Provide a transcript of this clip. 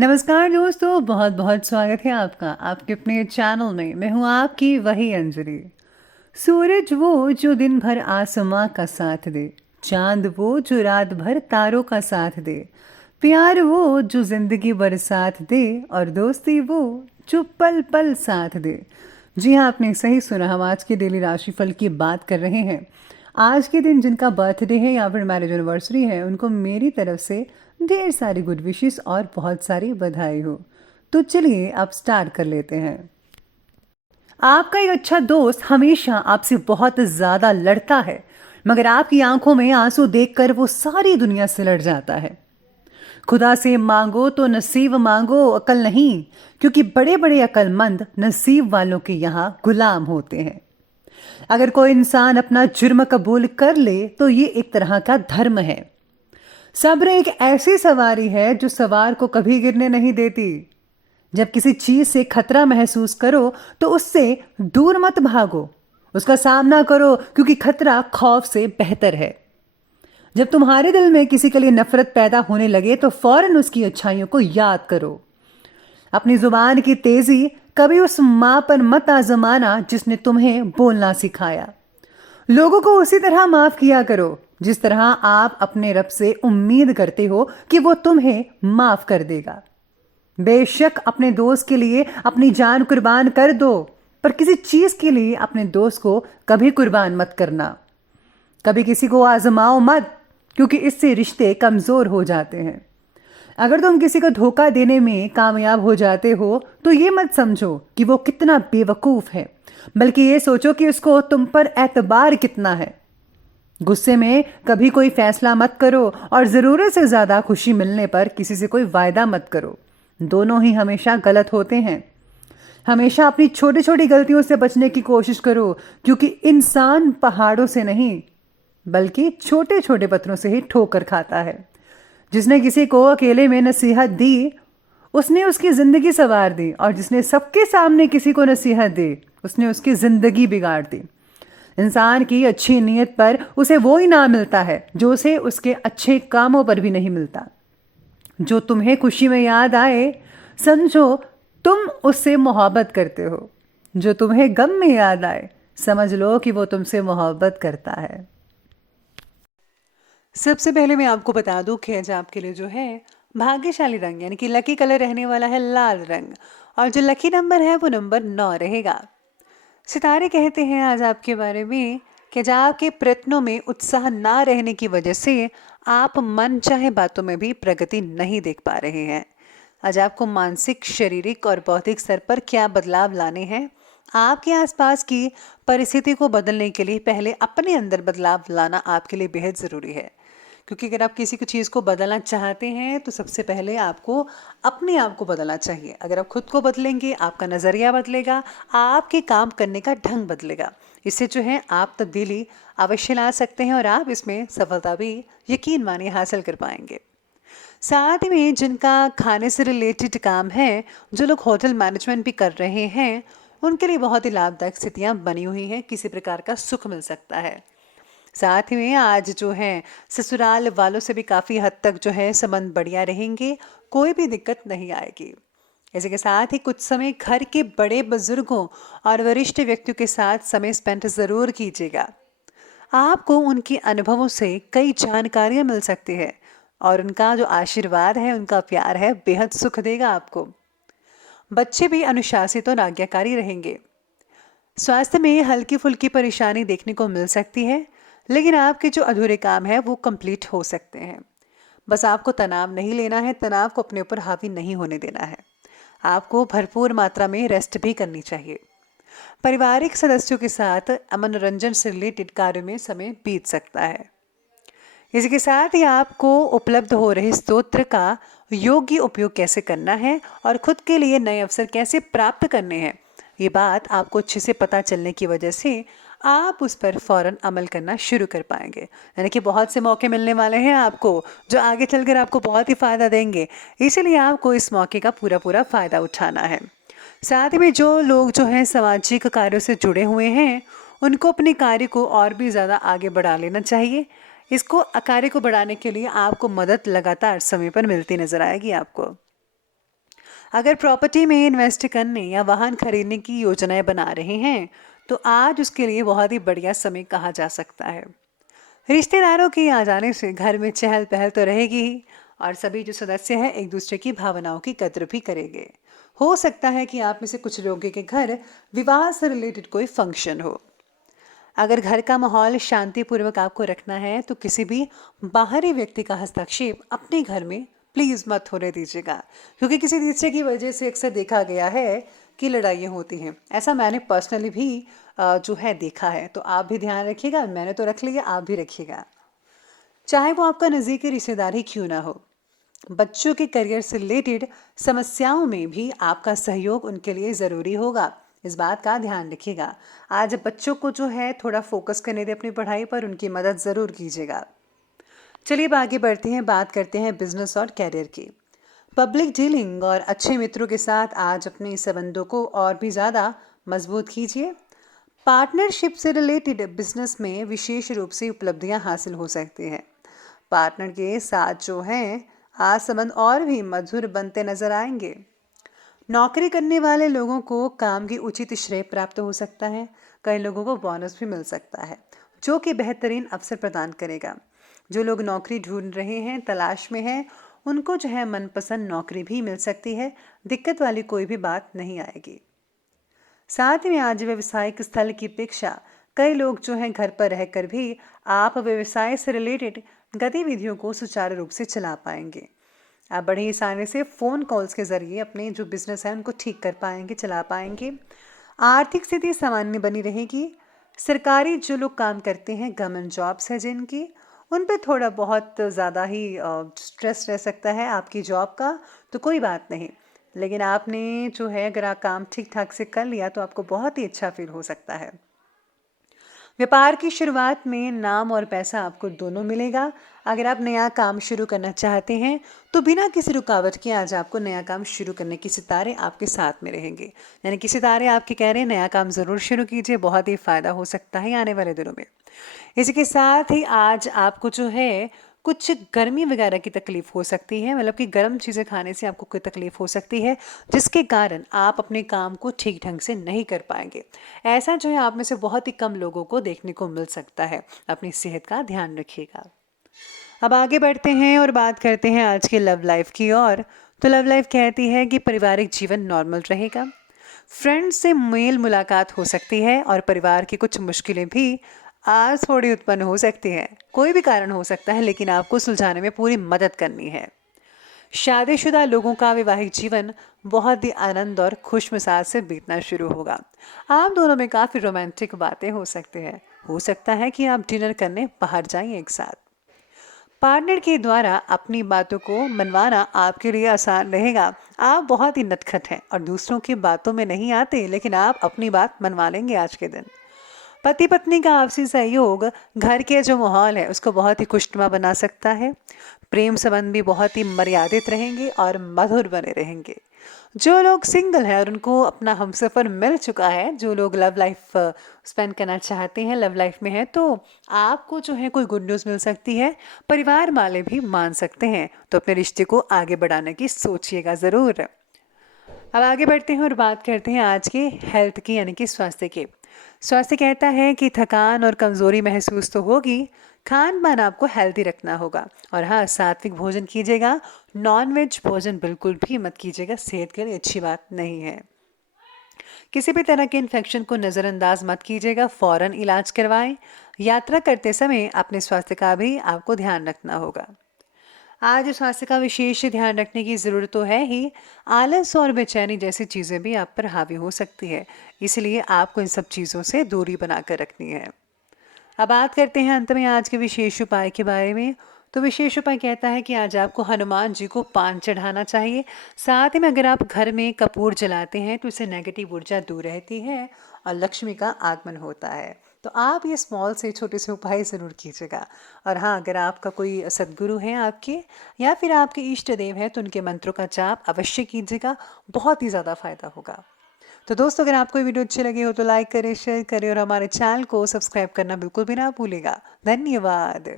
नमस्कार दोस्तों, बहुत बहुत स्वागत है आपका आपके अपने चैनल में। मैं हूं आपकी वही अंजलि। सूरज वो जो दिन भर आसमां का साथ दे, चांद वो जो रात भर तारों का साथ दे, प्यार वो जो जिंदगी भर साथ दे, और दोस्ती वो जो पल पल साथ दे। जी हाँ, आपने सही सुना। हम आज के डेली राशिफल की बात कर रहे हैं। आज के दिन जिनका बर्थडे है या फिर मैरिज एनिवर्सरी है, उनको मेरी तरफ से ढेर सारी गुड विशेस और बहुत सारी बधाई हो। तो चलिए अब स्टार्ट कर लेते हैं। आपका एक अच्छा दोस्त हमेशा आपसे बहुत ज्यादा लड़ता है, मगर आपकी आंखों में आंसू देखकर वो सारी दुनिया से लड़ जाता है। खुदा से मांगो तो नसीब मांगो, अकल नहीं, क्योंकि बड़े बड़े अकलमंद नसीब वालों के यहाँ गुलाम होते हैं। अगर कोई इंसान अपना जुर्म कबूल कर ले तो ये एक तरह का धर्म है। सब्र एक ऐसी सवारी है जो सवार को कभी गिरने नहीं देती। जब किसी चीज से खतरा महसूस करो तो उससे दूर मत भागो, उसका सामना करो, क्योंकि खतरा खौफ से बेहतर है। जब तुम्हारे दिल में किसी के लिए नफरत पैदा होने लगे तो फौरन उसकी अच्छाइयों को याद करो। अपनी जुबान की तेजी कभी उस मां पर मत आजमाना जिसने तुम्हें बोलना सिखाया। लोगों को उसी तरह माफ किया करो जिस तरह आप अपने रब से उम्मीद करते हो कि वो तुम्हें माफ कर देगा। बेशक अपने दोस्त के लिए अपनी जान कुर्बान कर दो, पर किसी चीज के लिए अपने दोस्त को कभी कुर्बान मत करना। कभी किसी को आजमाओ मत, क्योंकि इससे रिश्ते कमजोर हो जाते हैं। अगर तुम किसी को धोखा देने में कामयाब हो जाते हो तो ये मत समझो कि वो कितना बेवकूफ है, बल्कि ये सोचो कि उसको तुम पर एतबार कितना है। गुस्से में कभी कोई फैसला मत करो, और जरूरत से ज्यादा खुशी मिलने पर किसी से कोई वायदा मत करो। दोनों ही हमेशा गलत होते हैं। हमेशा अपनी छोटी छोटी गलतियों से बचने की कोशिश करो, क्योंकि इंसान पहाड़ों से नहीं बल्कि छोटे छोटे पत्थरों से ही ठोकर खाता है। जिसने किसी को अकेले में नसीहत दी उसने उसकी जिंदगी संवार दी, और जिसने सबके सामने किसी को नसीहत दी उसने उसकी जिंदगी बिगाड़ दी। इंसान की अच्छी नीयत पर उसे वो इनाम मिलता है जो उसे उसके अच्छे कामों पर भी नहीं मिलता। जो तुम्हें खुशी में याद आए समझो तुम उससे मोहब्बत करते हो। जो तुम्हें गम में याद आए समझ लो कि वो तुमसे मोहब्बत करता है। सबसे पहले मैं आपको बता दूं कि आज आपके लिए जो है भाग्यशाली रंग यानी कि लकी कलर रहने वाला है लाल रंग, और जो लकी नंबर है वो नंबर 9 रहेगा। सितारे कहते हैं आज आपके बारे में कि जब आपके प्रयत्नों में उत्साह ना रहने की वजह से आप मन चाहे बातों में भी प्रगति नहीं देख पा रहे हैं। आज आपको मानसिक, शारीरिक और बौद्धिक स्तर पर क्या बदलाव लाने हैं। आपके आसपास की परिस्थिति को बदलने के लिए पहले अपने अंदर बदलाव लाना आपके लिए बेहद ज़रूरी है, क्योंकि अगर आप किसी चीज़ को बदलना चाहते हैं तो सबसे पहले आपको अपने आप को बदलना चाहिए। अगर आप खुद को बदलेंगे आपका नज़रिया बदलेगा, आपके काम करने का ढंग बदलेगा। इससे जो है आप तब्दीली अवश्य ला सकते हैं और आप इसमें सफलता भी यकीन मानिए हासिल कर पाएंगे। साथ में जिनका खाने से रिलेटेड काम है, जो लोग होटल मैनेजमेंट भी कर रहे हैं, उनके लिए बहुत ही लाभदायक स्थितियाँ बनी हुई हैं। किसी प्रकार का सुख मिल सकता है। साथ ही में आज जो है ससुराल वालों से भी काफ़ी हद तक जो है संबंध बढ़िया रहेंगे, कोई भी दिक्कत नहीं आएगी। इसी के साथ ही कुछ समय घर के बड़े बुजुर्गों और वरिष्ठ व्यक्तियों के साथ समय स्पेंड ज़रूर कीजिएगा। आपको उनके अनुभवों से कई जानकारियाँ मिल सकती है, और उनका जो आशीर्वाद है, उनका प्यार है, बेहद सुख देगा आपको। बच्चे भी अनुशासित और आज्ञाकारी रहेंगे। स्वास्थ्य में हल्की फुल्की परेशानी देखने को मिल सकती है, लेकिन आपके जो अधूरे काम है वो कंप्लीट हो सकते हैं। बस आपको तनाव नहीं लेना है, तनाव को अपने ऊपर हावी नहीं होने देना है। आपको भरपूर मात्रा में रेस्ट भी करनी चाहिए। पारिवारिक सदस्यों के साथ मनोरंजन से रिलेटेड कार्यों में समय बीत सकता है। इसके साथ ही आपको उपलब्ध हो रहे स्तोत्र का योग्य उपयोग कैसे करना है और खुद के लिए नए अवसर कैसे प्राप्त करने हैं, ये बात आपको अच्छे से पता चलने की वजह से आप उस पर फौरन अमल करना शुरू कर पाएंगे। यानी कि बहुत से मौके मिलने वाले हैं आपको, जो आगे चलकर आपको बहुत ही फ़ायदा देंगे। इसीलिए आपको इस मौके का पूरा पूरा फ़ायदा उठाना है। साथ में जो लोग जो हैं सामाजिक कार्यों से जुड़े हुए हैं, उनको अपने कार्य को और भी ज़्यादा आगे बढ़ा लेना चाहिए। इसको कार्य को बढ़ाने के लिए आपको मदद लगातार समय पर मिलती नज़र आएगी आपको। अगर प्रॉपर्टी में इन्वेस्ट करने या वाहन खरीदने की योजनाएं बना रहे हैं तो आज उसके लिए बहुत ही बढ़िया समय कहा जा सकता है। रिश्तेदारों के आ जाने से घर में चहल पहल तो रहेगी ही और सभी जो सदस्य हैं एक दूसरे की भावनाओं की कद्र भी करेंगे। हो सकता है कि आप में से कुछ लोगों के घर विवाह से रिलेटेड कोई फंक्शन हो। अगर घर का माहौल शांतिपूर्वक आपको रखना है तो किसी भी बाहरी व्यक्ति का हस्तक्षेप अपने घर में प्लीज़ मत होने दीजिएगा, क्योंकि किसी तीसरे की वजह से अक्सर देखा गया है कि लड़ाइयाँ होती हैं। ऐसा मैंने पर्सनली भी जो है देखा है, तो आप भी ध्यान रखिएगा। मैंने तो रख लिया, आप भी रखिएगा। चाहे वो आपका नज़दीकी रिश्तेदार ही क्यों ना हो, बच्चों के करियर से रिलेटेड समस्याओं में भी आपका सहयोग उनके लिए ज़रूरी होगा। इस बात का ध्यान रखिएगा। आज बच्चों को जो है थोड़ा फोकस करने दें अपनी पढ़ाई पर, उनकी मदद ज़रूर कीजिएगा। चलिए अब आगे बढ़ते हैं, बात करते हैं बिजनेस और कैरियर की। पब्लिक डीलिंग और अच्छे मित्रों के साथ आज अपने संबंधों को और भी ज़्यादा मजबूत कीजिए। पार्टनरशिप से रिलेटेड बिजनेस में विशेष रूप से उपलब्धियां हासिल हो सकती हैं। पार्टनर के साथ जो है आज संबंध और भी मधुर बनते नजर आएंगे। नौकरी करने वाले लोगों को काम की उचित श्रेय प्राप्त हो सकता है। कई लोगों को बोनस भी मिल सकता है जो कि बेहतरीन अवसर प्रदान करेगा। जो लोग नौकरी ढूंढ रहे हैं, तलाश में हैं, उनको जो है मनपसंद नौकरी भी मिल सकती है। दिक्कत वाली कोई भी बात नहीं आएगी। साथ में आज व्यवसायिक स्थल की अपेक्षा कई लोग जो हैं घर पर रहकर भी आप व्यवसाय से रिलेटेड गतिविधियों को सुचारू रूप से चला पाएंगे। आप बड़ी आसानी से फ़ोन कॉल्स के ज़रिए अपने जो बिजनेस है उनको ठीक कर पाएंगे, चला पाएंगे। आर्थिक स्थिति सामान्य बनी रहेगी। सरकारी जो लोग काम करते हैं, गवर्नमेंट जॉब्स है जिनकी, उन पे थोड़ा बहुत ज़्यादा ही स्ट्रेस रह सकता है आपकी जॉब का, तो कोई बात नहीं। लेकिन आपने जो है अगर आप काम ठीक ठाक से कर लिया तो आपको बहुत ही अच्छा फील हो सकता है। व्यापार की शुरुआत में नाम और पैसा आपको दोनों मिलेगा। अगर आप नया काम शुरू करना चाहते हैं तो बिना किसी रुकावट के आज आपको नया काम शुरू करने की सितारे आपके साथ में रहेंगे। यानी कि सितारे आपके कह रहे हैं नया काम ज़रूर शुरू कीजिए, बहुत ही फ़ायदा हो सकता है आने वाले दिनों में। इसी के साथ ही आज आपको जो है कुछ गर्मी वगैरह की तकलीफ हो सकती है, मतलब कि गर्म चीज़ें खाने से आपको कोई तकलीफ हो सकती है जिसके कारण आप अपने काम को ठीक ढंग से नहीं कर पाएंगे। ऐसा जो है आप में से बहुत ही कम लोगों को देखने को मिल सकता है। अपनी सेहत का ध्यान रखिएगा। अब आगे बढ़ते हैं और बात करते हैं आज के लव लाइफ की ओर। तो लव लाइफ कहती है कि पारिवारिक जीवन नॉर्मल रहेगा। फ्रेंड्स से मेल मुलाकात हो सकती है और परिवार की कुछ मुश्किलें भी आज थोड़ी उत्पन्न हो सकती हैं। कोई भी कारण हो सकता है, लेकिन आपको सुलझाने में पूरी मदद करनी है। शादीशुदा लोगों का वैवाहिक जीवन बहुत ही आनंद और खुशमिजाज से बीतना शुरू होगा। आप दोनों में काफ़ी रोमांटिक बातें हो सकती हैं। हो सकता है कि आप डिनर करने बाहर जाएं एक साथ। पार्टनर के द्वारा अपनी बातों को मनवाना आपके लिए आसान रहेगा। आप बहुत ही नटखट हैं और दूसरों की बातों में नहीं आते, लेकिन आप अपनी बात मनवा लेंगे आज के दिन। पति पत्नी का आपसी सहयोग घर के जो माहौल है उसको बहुत ही खुशनुमा बना सकता है। प्रेम संबंध भी बहुत ही मर्यादित रहेंगे और मधुर बने रहेंगे। जो लोग सिंगल हैं और उनको अपना हमसफ़र मिल चुका है, जो लोग लव लाइफ स्पेंड करना चाहते हैं, लव लाइफ में हैं, तो आपको जो है कोई गुड न्यूज़ मिल सकती है। परिवार वाले भी मान सकते हैं, तो अपने रिश्ते को आगे बढ़ाने की सोचिएगा ज़रूर। अब आगे बढ़ते हैं और बात करते हैं आज के हेल्थ की, यानी कि स्वास्थ्य के। स्वास्थ्य कहता है कि थकान और कमज़ोरी महसूस तो होगी, खान पान आपको हेल्दी रखना होगा। और हाँ, सात्विक भोजन कीजिएगा। नॉनवेज भोजन बिल्कुल भी मत कीजिएगा, सेहत के लिए अच्छी बात नहीं है। किसी भी तरह के इन्फेक्शन को नज़रअंदाज मत कीजिएगा, फ़ौरन इलाज करवाएं। यात्रा करते समय अपने स्वास्थ्य का भी आपको ध्यान रखना होगा। आज स्वास्थ्य का विशेष ध्यान रखने की ज़रूरत तो है ही। आलस और बेचैनी जैसी चीज़ें भी आप पर हावी हो सकती है, इसलिए आपको इन सब चीज़ों से दूरी बनाकर रखनी है। अब बात करते हैं अंत में आज के विशेष उपाय के बारे में। तो विशेष उपाय कहता है कि आज आपको हनुमान जी को पान चढ़ाना चाहिए। साथ ही में अगर आप घर में कपूर जलाते हैं तो इससे नेगेटिव ऊर्जा दूर रहती है और लक्ष्मी का आगमन होता है। तो आप ये स्मॉल से छोटे से उपाय ज़रूर कीजिएगा। और हाँ, अगर आपका कोई सद्गुरु हैं आपके या फिर आपके इष्ट देव हैं तो उनके मंत्रों का जाप अवश्य कीजिएगा, बहुत ही ज़्यादा फायदा होगा। तो दोस्तों, अगर आपको ये वीडियो अच्छी लगी हो तो लाइक करें, शेयर करें और हमारे चैनल को सब्सक्राइब करना बिल्कुल भी ना भूलिएगा। धन्यवाद।